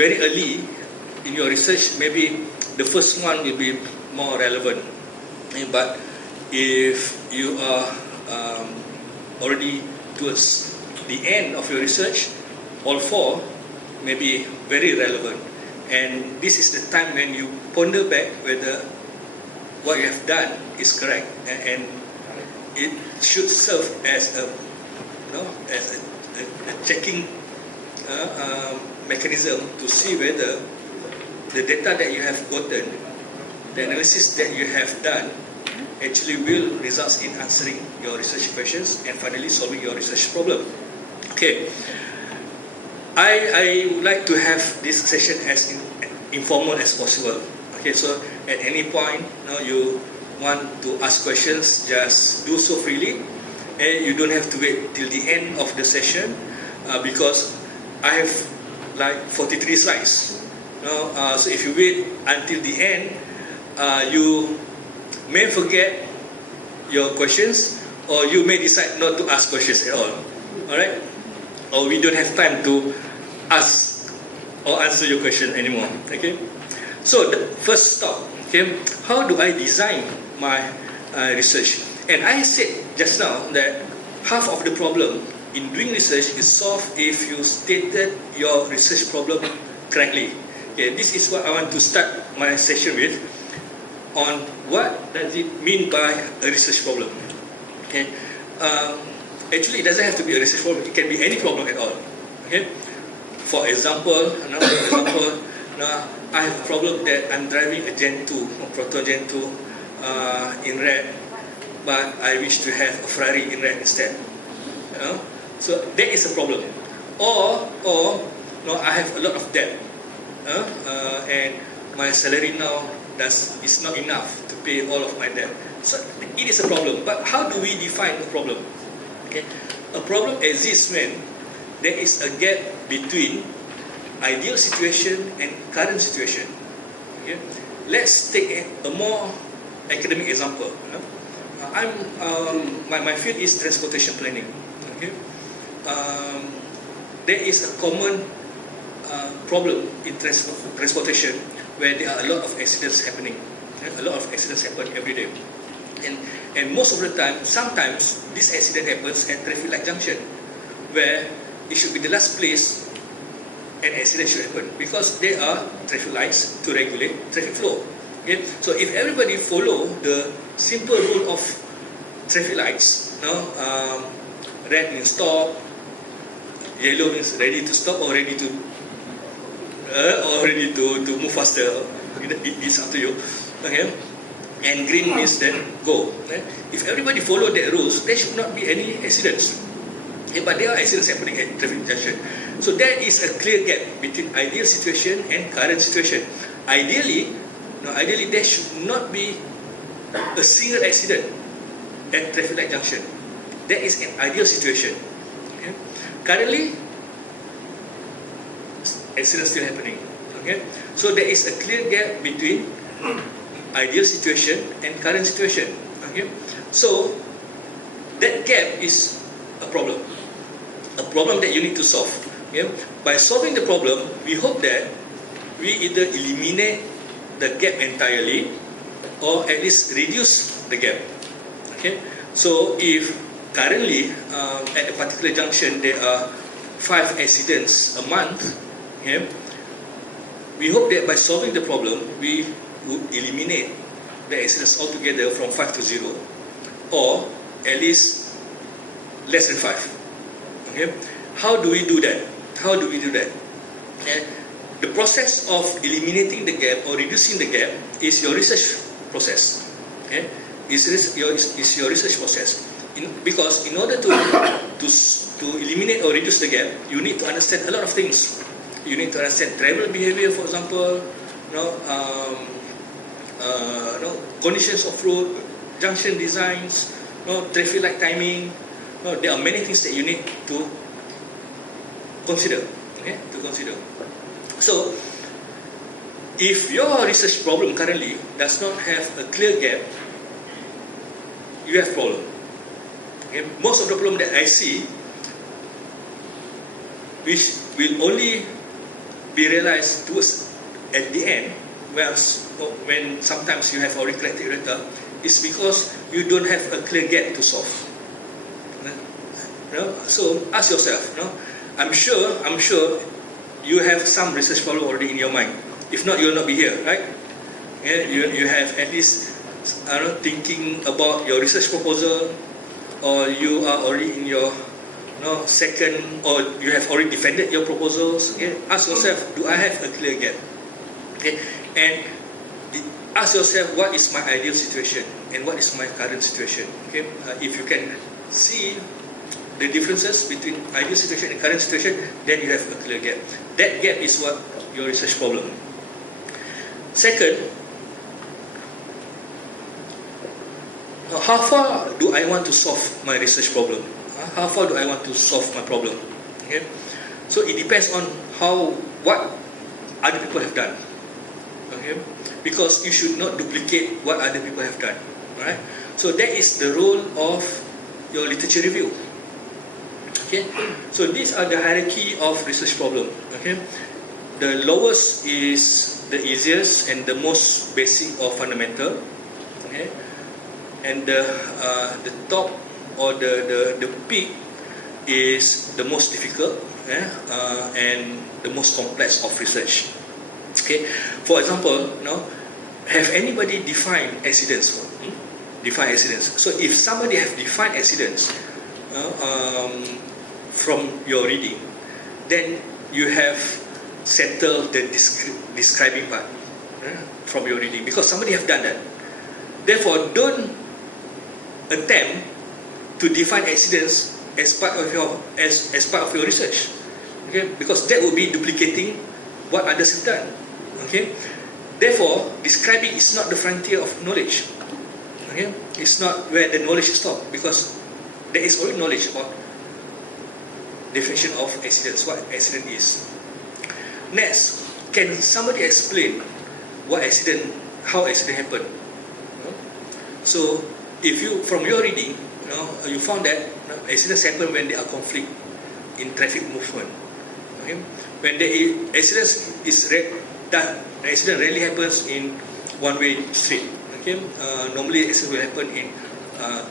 very early in your research, maybe the first one will be more relevant. But if you are already towards the end of your research, all four may be very relevant. And this is the time when you ponder back whether what you have done is correct, and it should serve as a, as a checking mechanism to see whether the data that you have gotten, the analysis that you have done, actually will result in answering your research questions and finally solving your research problem. Okay, I would like to have this session as informal as possible. Okay, so at any point you want to ask questions, just do so freely, and you don't have to wait till the end of the session because I have like 43 slides. So if you wait until the end, you may forget your questions, or you may decide not to ask questions at all. Alright? Or we don't have time to ask or answer your question anymore. Okay? So the first stop, okay, how do I design my research? And I said just now that half of the problem in doing research is solved if you stated your research problem correctly. Okay, this is what I want to start my session with, on what does it mean by a research problem. Okay, actually it doesn't have to be a research problem, it can be any problem at all. Okay, for example, I have a problem that I'm driving a Gen 2, a Proton Gen 2 in red, but I wish to have a Ferrari in red instead. So that is a problem. Or I have a lot of debt, and my salary now is not enough to pay all of my debt. So it is a problem. But how do we define a problem? Okay, a problem exists when there is a gap between ideal situation and current situation. Okay? Let's take a more academic example. My field is transportation planning. Okay? There is a common problem in transportation where there are a lot of accidents happening. A lot of accidents happen every day. And most of the time, sometimes this accident happens at traffic light junction, where it should be the last place an accident should happen, because there are traffic lights to regulate traffic flow. Okay? So if everybody follow the simple rule of traffic lights, red means stop, yellow means ready to stop or ready to move faster. It's up to you. Okay? And green means then go. Okay? If everybody follow that rules, there should not be any accidents. Okay? But there are accidents happening at traffic junction. So there is a clear gap between ideal situation and current situation. Ideally there should not be a single accident at traffic light junction. That is an ideal situation. Okay? Currently, accidents still happening. Okay? So there is a clear gap between ideal situation and current situation. Okay? So that gap is a problem that you need to solve. Okay? By solving the problem, we hope that we either eliminate the gap entirely or at least reduce the gap. Okay? So if currently at a particular junction there are 5 accidents a month, okay, we hope that by solving the problem we would eliminate the accidents altogether from 5 to 0, or at least less than 5. Okay? How do we do that? Okay? The process of eliminating the gap or reducing the gap is your research process. Okay? Is your research process. Because in order to eliminate or reduce the gap, you need to understand a lot of things. You need to understand travel behavior, for example, conditions of road, junction designs, traffic light timing. There are many things that you need to consider. Okay? So, if your research problem currently does not have a clear gap, you have problem. Okay? Most of the problem that I see, which will only be realized towards at the end, when sometimes you have already collected data, is because you don't have a clear gap to solve. So ask yourself. I'm sure you have some research problem already in your mind. If not, you will not be here, right? You have at least thinking about your research proposal, or you are already in your second, or you have already defended your proposals. Ask yourself, do I have a clear gap? And ask yourself, what is my ideal situation and what is my current situation? If you can see the differences between ideal situation and current situation, then you have a clear gap. That gap is what your research problem. Second, how far do I want to solve my research problem? How far do I want to solve my problem? So it depends on what other people have done. Because you should not duplicate what other people have done. Right? So that is the role of your literature review. So these are the hierarchy of research problem. The lowest is the easiest and the most basic or fundamental. And the top or the peak is the most difficult and the most complex of research. For example, have anybody defined accidents? Define accidents. So if somebody have defined accidents from your reading, then you have settled the describing part from your reading, because somebody have done that. Therefore, don't attempt to define accidents as part of your research, because that will be duplicating what others have done. Therefore, describing is not the frontier of knowledge. It's not where the knowledge stops, because there is already knowledge about definition of accidents, what accident is. Next, can somebody explain how accident happened? So, if you, from your reading, you found that accidents happen when there are conflict in traffic movement. When the accident rarely happens in one-way street. Normally, accident will happen in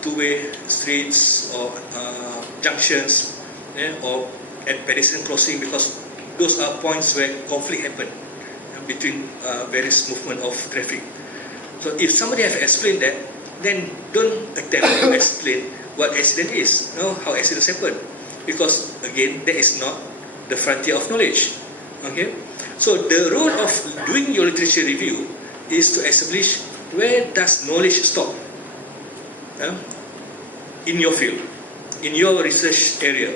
two-way streets or junctions, or at pedestrian crossing, because those are points where conflict happen between various movement of traffic. So if somebody have explained that, then don't attempt to explain what accident is, how accidents happen, because again, that is not the frontier of knowledge. So the role of doing your literature review is to establish where does knowledge stop in your field, in your research area.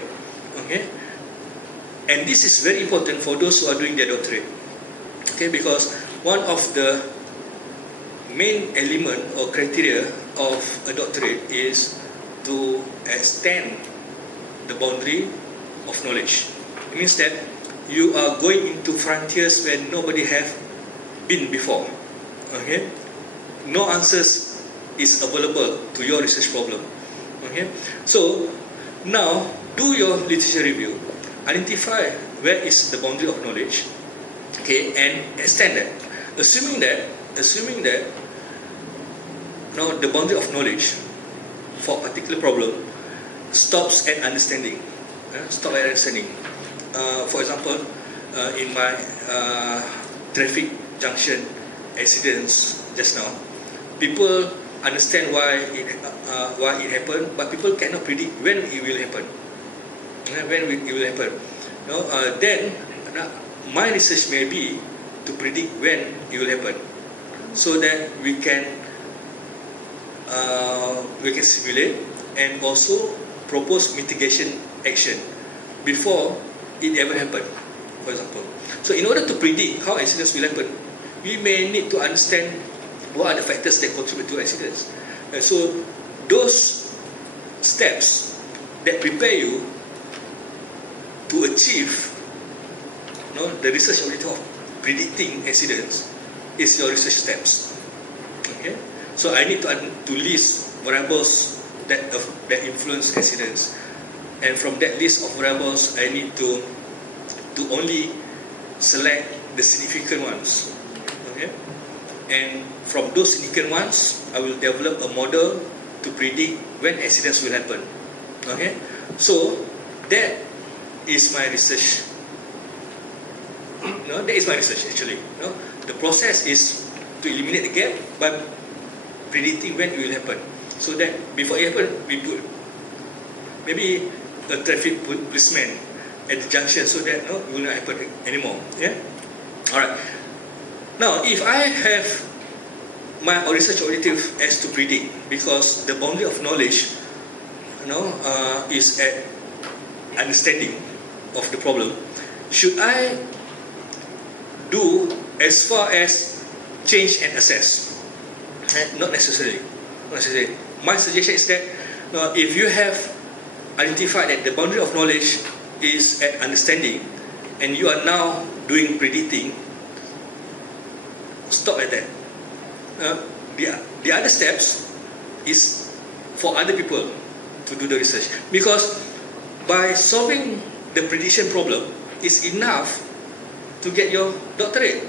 And this is very important for those who are doing their doctorate. Because one of the main element or criteria of a doctorate is to extend the boundary of knowledge. It means that you are going into frontiers where nobody have been before. No answers is available to your research problem. So now do your literature review, identify where is the boundary of knowledge, and extend that. Assuming that the boundary of knowledge for a particular problem stops at understanding. For example, in my traffic junction accidents just now, people understand why it happened, but people cannot predict when it will happen. Then my research may be to predict when it will happen, so that we can simulate and also propose mitigation action before it ever happened, for example. So in order to predict how accidents will happen, we may need to understand what are the factors that contribute to accidents. And so those steps that prepare you to achieve the research objective of predicting accidents is your research steps. So I need to list variables that influence accidents, and from that list of variables, I need to only select the significant ones. Okay, and from those significant ones, I will develop a model to predict when accidents will happen. Okay, so that is my research. No, that is my research actually. No, the process is to eliminate the gap by predicting when it will happen. So that before it happens, we put maybe a traffic policeman at the junction so that no, it will not happen anymore. Yeah. All right. Now, if I have my research objective as to predict, because the boundary of knowledge, is at understanding of the problem, should I do as far as change and assess? Not necessarily. Not necessarily. My suggestion is that if you have identified that the boundary of knowledge is at understanding, and you are now doing predicting, stop at that. The other steps is for other people to do the research, because by solving the prediction problem is enough to get your doctorate.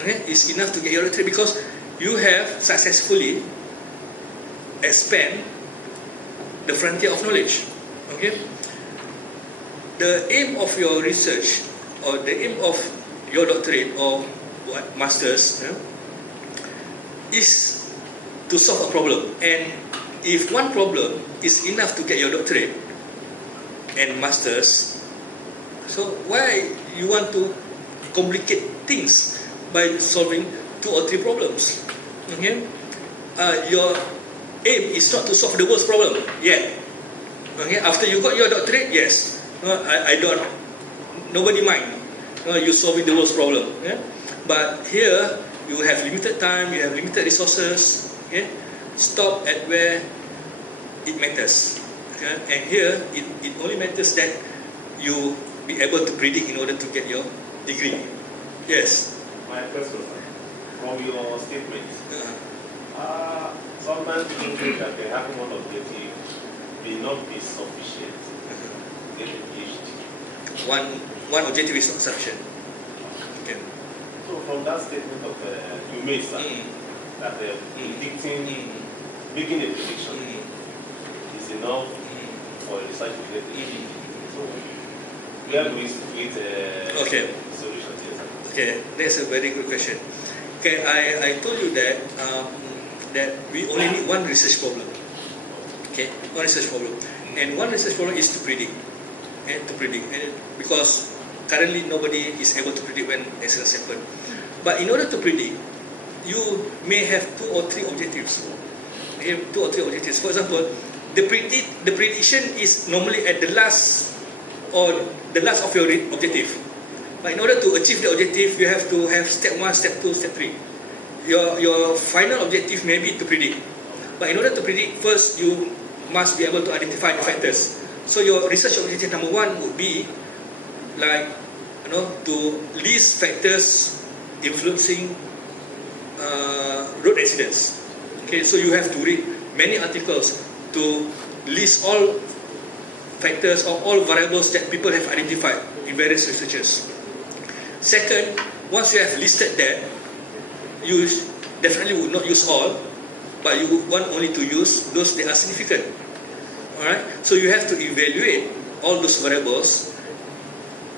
Okay? It's enough to get your doctorate because you have successfully expand the frontier of knowledge. Okay? The aim of your research or the aim of your doctorate or masters is to solve a problem. And if one problem is enough to get your doctorate and masters, so why you want to complicate things by solving 2 or 3 problems? Okay? Your aim is not to solve the world's problem yet. Okay? After you got your doctorate, yes. I don't. Nobody mind. You solving the world's problem. Yeah? But here you have limited time. You have limited resources. Okay? Stop at where it matters. Okay? And here it only matters that you be able to predict in order to get your degree. Yes. My first question, from your statement, sometimes you think that the having one objective may not be sufficient to get a PhD. One objective is not sufficient. Okay. So from that statement of you made, sir, that predicting, making a prediction is enough for a research to get a PhD. So we are going to create a solution to it. Okay, that's a very good question. Okay, I told you that that we only need one research problem. Okay, one research problem, and one research problem is to predict, and because currently nobody is able to predict when accidents happen. But in order to predict, you may have 2 or 3 objectives. Okay, 2 or 3 objectives. For example, the prediction is normally at the last of your objective. But in order to achieve the objective, you have to have step 1, step 2, step 3. Your final objective may be to predict. But in order to predict, first you must be able to identify the factors. So your research objective number 1 would be like, to list factors influencing road accidents. Okay, so you have to read many articles to list all factors or all variables that people have identified in various researches. Second, once you have listed that, you definitely would not use all, but you would want only to use those that are significant. Alright? So you have to evaluate all those variables,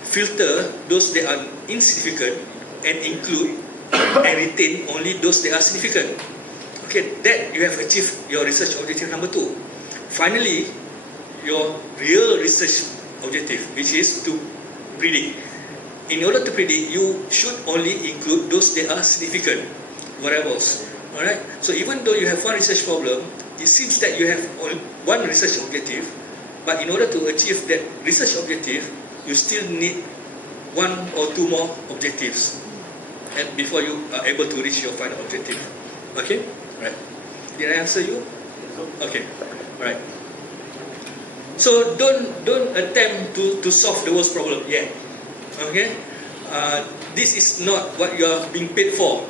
filter those that are insignificant, and include and retain only those that are significant. Okay, that you have achieved your research objective number 2. Finally, your real research objective, which is to predict. In order to predict, you should only include those that are significant variables. Alright? So even though you have one research problem, it seems that you have only one research objective, but in order to achieve that research objective, you still need 1 or 2 more objectives and before you are able to reach your final objective. Okay? Right. Did I answer you? Okay. Right. So don't attempt to solve the world's problem yet. Okay? This is not what you are being paid for,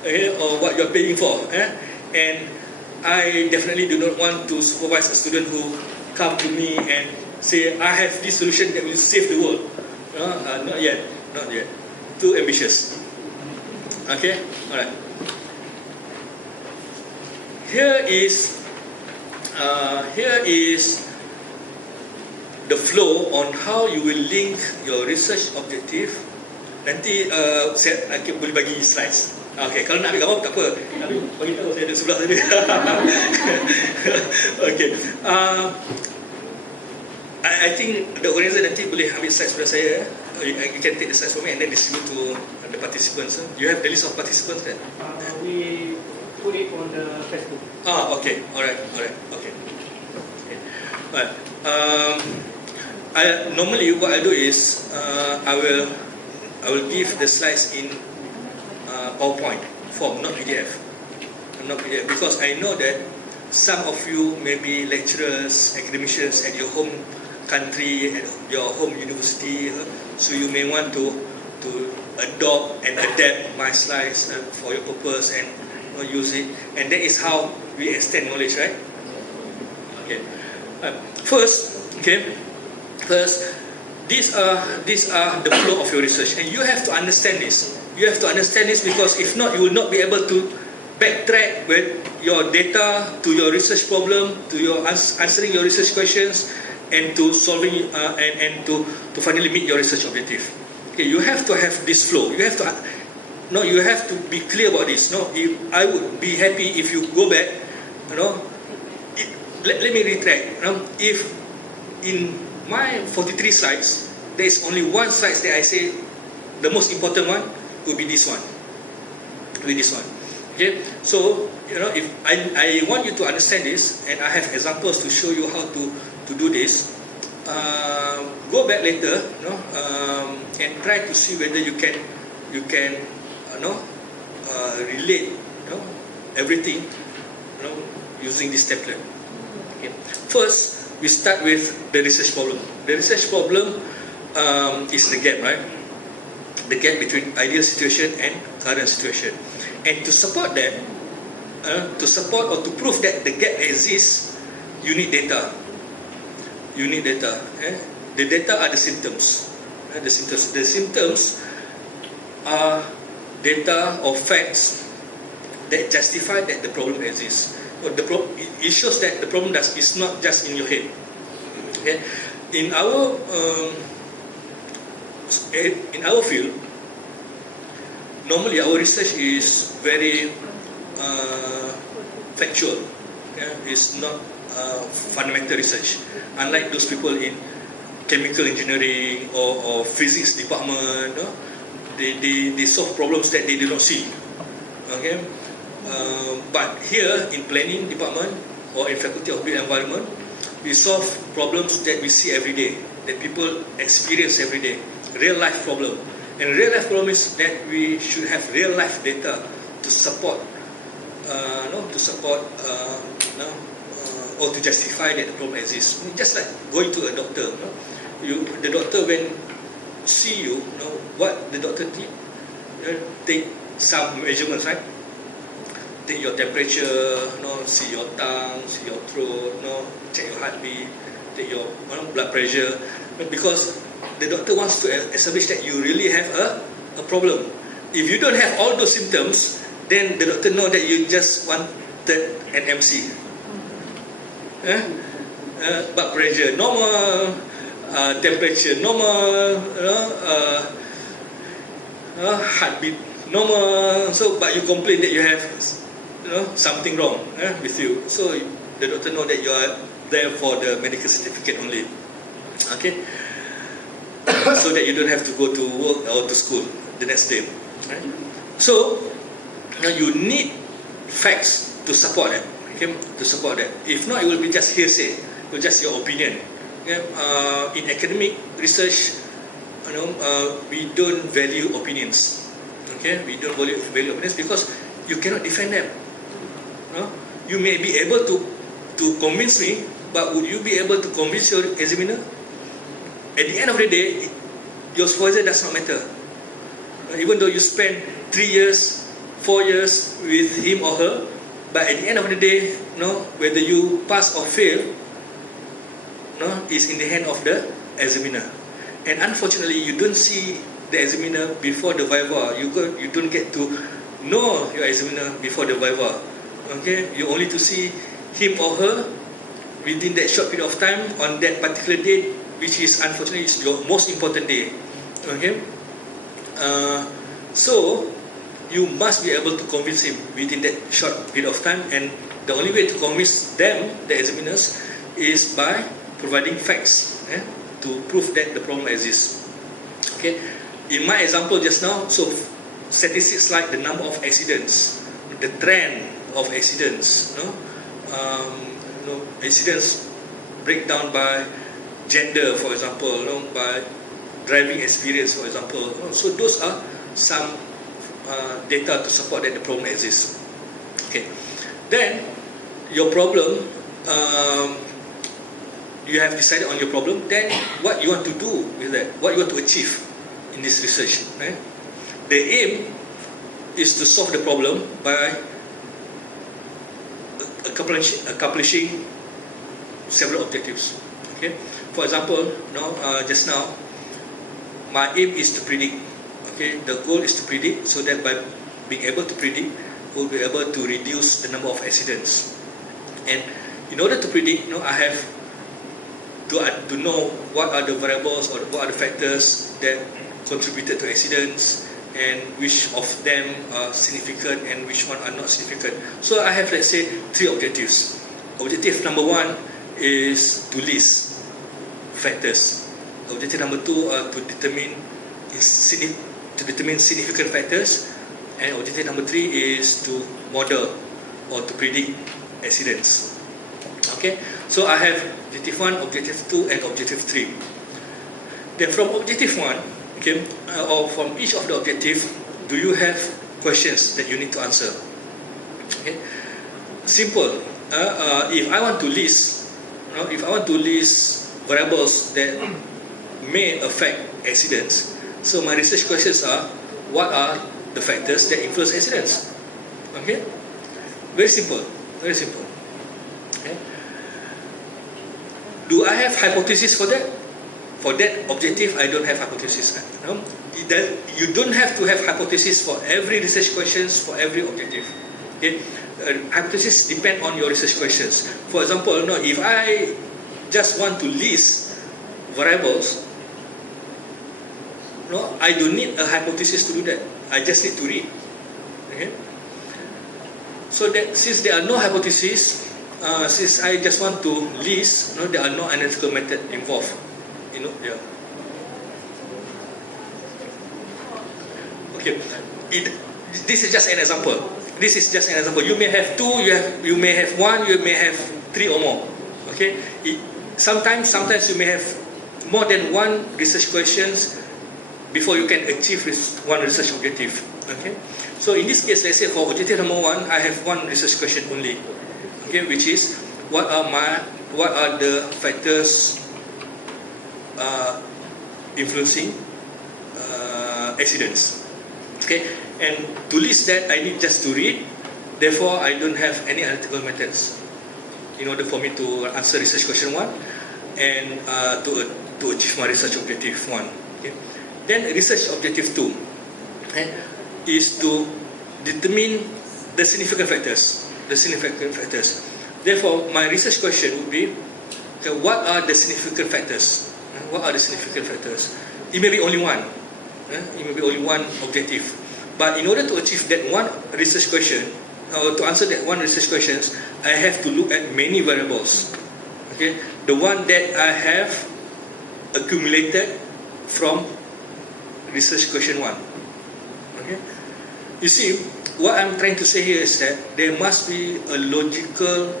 okay? Or what you are paying for. And I definitely do not want to supervise a student who come to me and say, I have this solution that will save the world. Not yet. Not yet. too ambitious. Okay, all right. Here is the flow on how you will link your research objective. Nanti saya boleh bagi slides. Okay, kalau nak ambil gambar tak apa. Tapi bagi tahu saya ada sebelah tadi. Okay. I think the organizer nanti boleh ambil slides sebelah saya. You can take the slides from me and then distribute to the participants. You have the list of participants then? We put it on the Facebook. Okay. Alright. Okay. Right. Normally what I do is I will give the slides in PowerPoint form, not PDF. Not PDF, because I know that some of you may be lecturers, academicians at your home country, at your home university, so you may want to adopt and adapt my slides for your purpose and use it, and that is how we extend knowledge, right? Okay. First, these are the flow of your research, and you have to understand this. You have to understand this because if not, you will not be able to backtrack with your data to your research problem, to your answering your research questions, and to solving and to finally meet your research objective. Okay, you have to have this flow. You have to you have to be clear about this. I would be happy if you go back. Let me retract. If in my 43 slides, there is only one slide that I say the most important one will be this one. Okay, so if I want you to understand this, and I have examples to show you how to do this. Go back later, and try to see whether you can relate everything using this template. Okay. First, we start with the research problem. The research problem is the gap, right? The gap between ideal situation and current situation. And to support that, to support or to prove that the gap exists, you need data. You need data. The data are the symptoms. The symptoms are data or facts that justify that the problem exists. It shows that the problem is not just in your head. Okay? In our field, normally our research is very factual. It's not fundamental research. Unlike those people in chemical engineering or physics department, they solve problems that they do not see. Okay, but here in planning department or in faculty of built environment, we solve problems that we see every day, that people experience every day, real life problem. And real life problem is that we should have real life data to support, or to justify that the problem exists. Just like going to a doctor, the doctor when see you, what the doctor did, take some measurements, right? Take your temperature, see your tongue, see your throat, check your heartbeat, take your blood pressure, because the doctor wants to establish that you really have a problem. If you don't have all those symptoms, then the doctor know that you just wanted an MC. Blood pressure normal, temperature normal, heartbeat normal. So, but you complain that you have something wrong with you. So the doctor know that you are there for the medical certificate only. Okay, so that you don't have to go to work or to school the next day. Right? So you need facts to support that. Okay, to support that. If not, it will be just hearsay, or just your opinion. Okay? In academic research, we don't value opinions. Okay, we don't value opinions because you cannot defend them. You may be able to convince me, but would you be able to convince your examiner? At the end of the day, your supervisor does not matter. Even though you spend 3 years, 4 years with him or her, but at the end of the day, whether you pass or fail, is in the hand of the examiner. And unfortunately, you don't see the examiner before the viva. You don't get to know your examiner before the viva. Okay, you only to see him or her within that short period of time on that particular date, which is unfortunately is your most important day. Okay, so you must be able to convince him within that short period of time, and the only way to convince them, the examiners, is by providing facts to prove that the problem exists. Okay, in my example just now, so statistics like the number of accidents, the trend of accidents, accidents break down by gender, for example, by driving experience, for example. So those are some data to support that the problem exists. Okay, then your problem, you have decided on your problem. Then what you want to do with that? What you want to achieve in this research? The aim is to solve the problem by accomplishing several objectives. Okay, for example, just now, my aim is to predict. Okay, the goal is to predict, so that by being able to predict, we'll be able to reduce the number of accidents. And in order to predict, I have to know what are the variables or what are the factors that contributed to accidents, and which of them are significant and which one are not significant. So I have, let's say, 3 objectives. Objective number 1 is to list factors. Objective number 2 to determine significant factors, and objective number 3 is to model or to predict accidents. Okay, so I have objective 1, objective 2, and objective 3. Then from objective 1, okay, or from each of the objective, do you have questions that you need to answer? Okay, simple. If I want to list, variables that may affect accidents, so my research questions are: what are the factors that influence accidents? Okay, very simple, very simple. Okay. Do I have hypothesis for that? For that objective, I don't have hypothesis. You don't have to have hypothesis for every research questions, for every objective. Okay, hypothesis depend on your research questions. For example, if I just want to list variables, I don't need a hypothesis to do that. I just need to read. Okay. So that since there are no hypotheses, since I just want to list, there are no analytical method involved. Yeah. Okay. This is just an example. This is just an example. You may have 2, you may have 1, you may have 3 or more. Okay. Sometimes you may have more than 1 research questions before you can achieve one research objective. Okay. So in this case, let's say for objective number 1, I have 1 research question only. Okay, which is what are the factors influencing accidents? Okay, and to list that, I need just to read. Therefore, I don't have any analytical methods in order for me to answer research question 1 and to achieve my research objective 1. Okay. Then research objective 2 is to determine the significant factors. Therefore, my research question would be, what are the significant factors? What are the significant factors? It may be only one. It may be only one objective. But in order to achieve that one research question, or to answer that one research questions, I have to look at many variables. Okay, the one that I have accumulated from research question 1. Okay, you see, what I'm trying to say here is that there must be a logical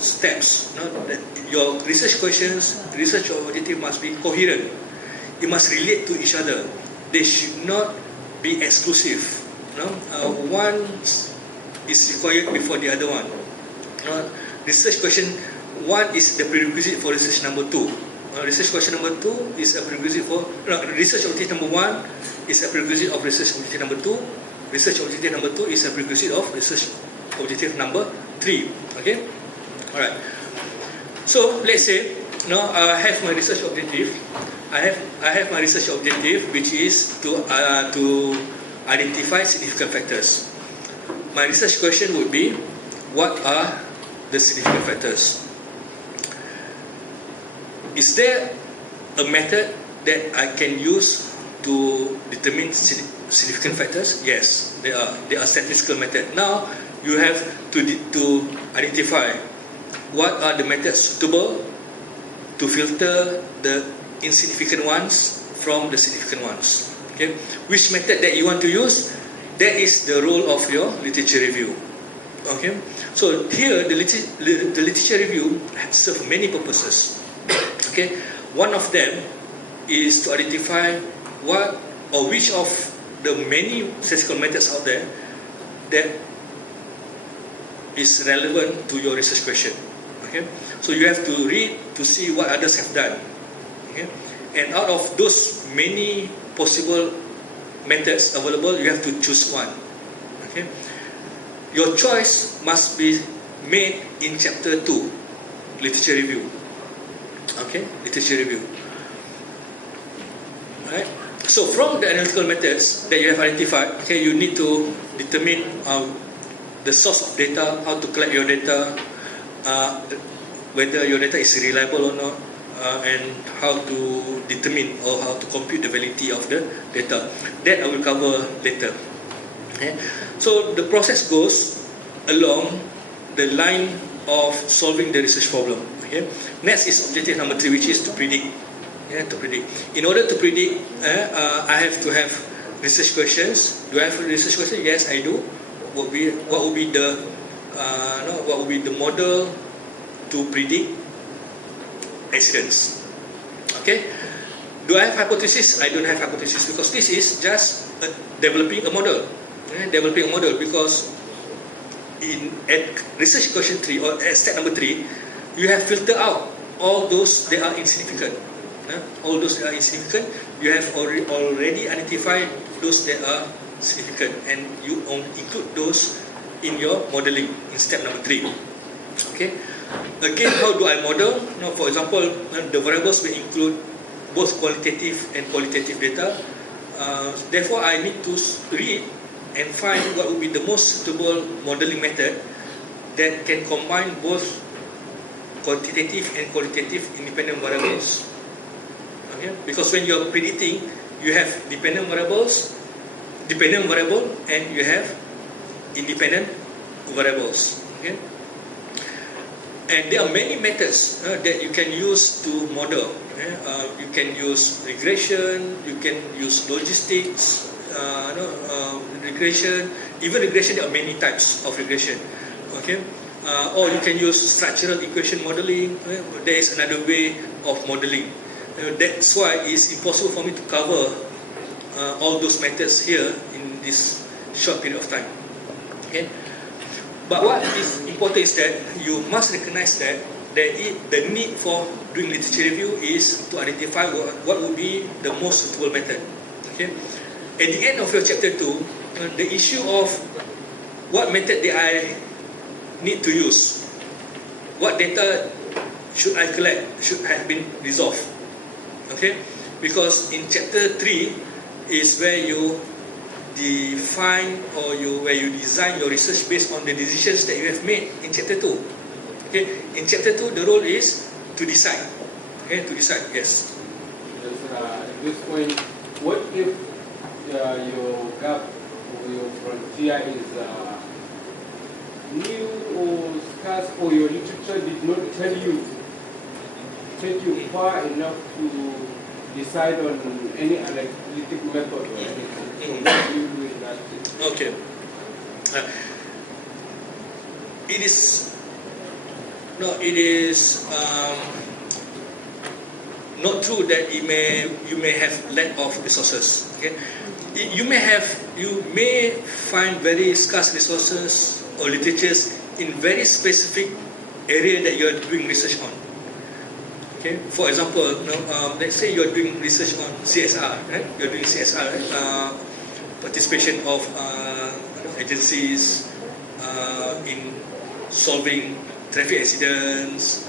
steps. That your research questions, research objective must be coherent. It must relate to each other. They should not be exclusive. One is required before the other one. Research question 1 is the prerequisite for research number 2. Research question number 2 is a prerequisite for research objective number 1 is a prerequisite of research objective number 2. Research objective number 2 is a prerequisite of research objective number 3. Okay, all right. So let's say no, I have my research objective. I have my research objective, which is to identify significant factors. My research question would be, what are the significant factors? Is there a method that I can use to determine significant factors? Yes, there are. There are statistical methods. Now you have to identify what are the methods suitable to filter the insignificant ones from the significant ones. Okay, which method that you want to use? That is the role of your literature review. Okay, so here the literature review serves many purposes. Okay, one of them is to identify what or which of the many statistical methods out there that is relevant to your research question. Okay, so you have to read to see what others have done. Okay, and out of those many possible methods available, you have to choose one. Okay, your choice must be made in chapter 2, literature review. Okay, literature review. Right. So from the analytical methods that you have identified, okay, you need to determine the source of data, how to collect your data, whether your data is reliable or not, and how to determine or how to compute the validity of the data. That I will cover later. Okay. So the process goes along the line of solving the research problem. Okay. Next is objective number 3, which is to predict. Yeah, to predict. In order to predict, I have to have research questions. Do I have research questions? Yes, I do. What would be the model to predict accidents? Okay. Do I have hypothesis? I don't have hypothesis, because this is just developing a model. Developing a model, because at research question 3 or at step number 3, you have filtered out all those that are insignificant. All those that are insignificant, you have already identified those that are significant, and you include those in your modeling in step number 3. Okay. Again, how do I model? Now, for example, the variables will include both qualitative and qualitative data. Therefore, I need to read and find what would be the most suitable modeling method that can combine both quantitative and qualitative independent variables. Okay? Because when you are predicting, you have dependent variable, and you have independent variables. Okay? And there are many methods that you can use to model. You can use regression, you can use logistics, regression. Even regression, there are many types of regression. Okay, or you can use structural equation modeling. There is another way of modeling. That's why it's impossible for me to cover all those methods here in this short period of time. Okay, but what is important is that you must recognize that the need for doing literature review is to identify what would be the most suitable method. Okay, at the end of your chapter 2, the issue of what method that I need to use, what data should I collect, should have been resolved. Okay, because in chapter 3 is where you define or where you design your research based on the decisions that you have made in chapter 2. Okay, in chapter 2 the role is to decide. Okay, to decide. Yes. At this point, what if your gap or your frontier is new or scarce, or your literature did not take you far enough to decide on any analytic method or anything? So what do you do in that case? Okay. It is not true that you may have lack of resources. Okay, you may find very scarce resources or literatures in very specific area that you are doing research on. Okay, for example, let's say you are doing research on CSR, right? You are doing CSR, right? Participation of agencies in solving traffic accidents,